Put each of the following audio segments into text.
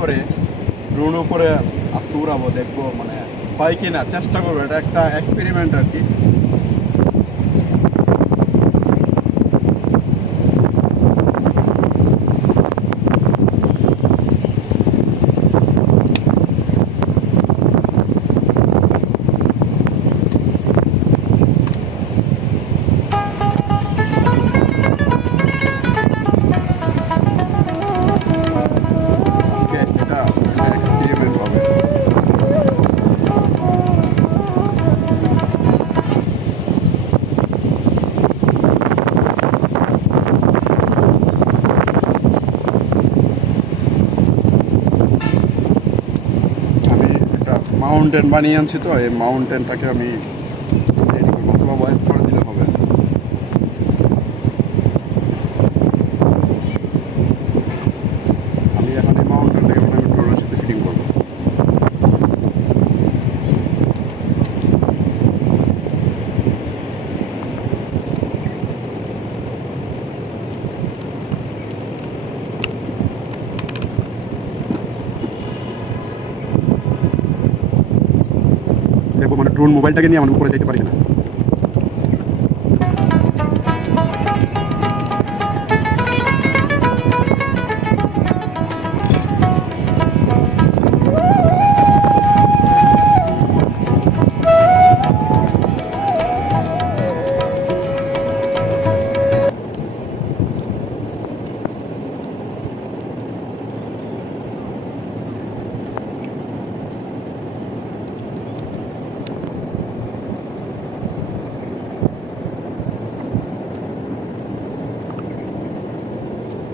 করে ড্রোন উপরে আজকে উড়াবো, দেখবো মানে হয় কি না, চেষ্টা করবো, এটা একটা এক্সপেরিমেন্ট আর কি। মাউন্টেন বানিয়ে আনছি, তো এই মাউন্টেনটাকে আমি রেডি করবো, অথবা ভয়েস করে দিলে হবে। আমি এখন এই মাউন্টেনটাকে আমি ড্রোনের সাথে ফিটিং করবো। দেখবো মানে ড্রোন মোবাইলটাকে নিয়ে আমার উপরে যেতে পারি না।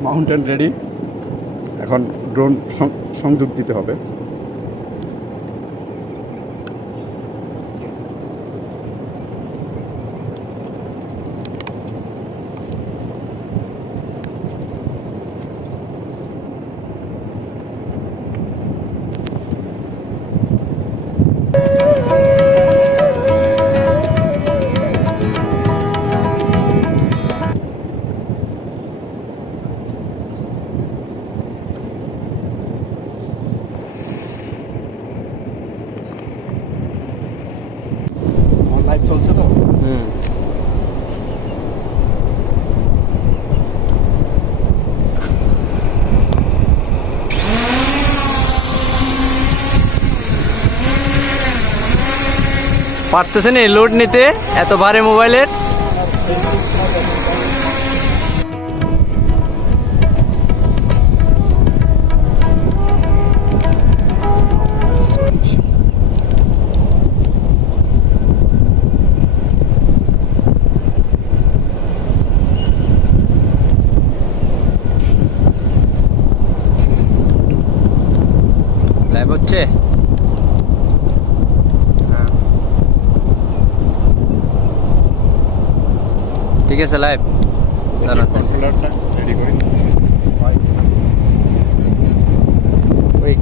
মাউন্টেন রেডি, এখন ড্রোন সংযোগ দিতে হবে। লাইভ চলছে তো। পারতেছেন এই লোড নিতে এত ভারী মোবাইলের? লাইভ হচ্ছে? ঠিক আছে, লাইভ। কন্ট্রোলারটা রেডি করি। ওই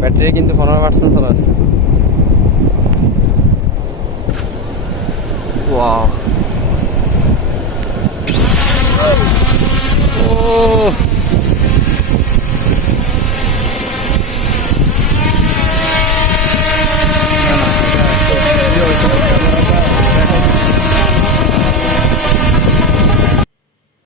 ব্যাটারি কিন্তু 15% চলে আসছে। ওয়াও।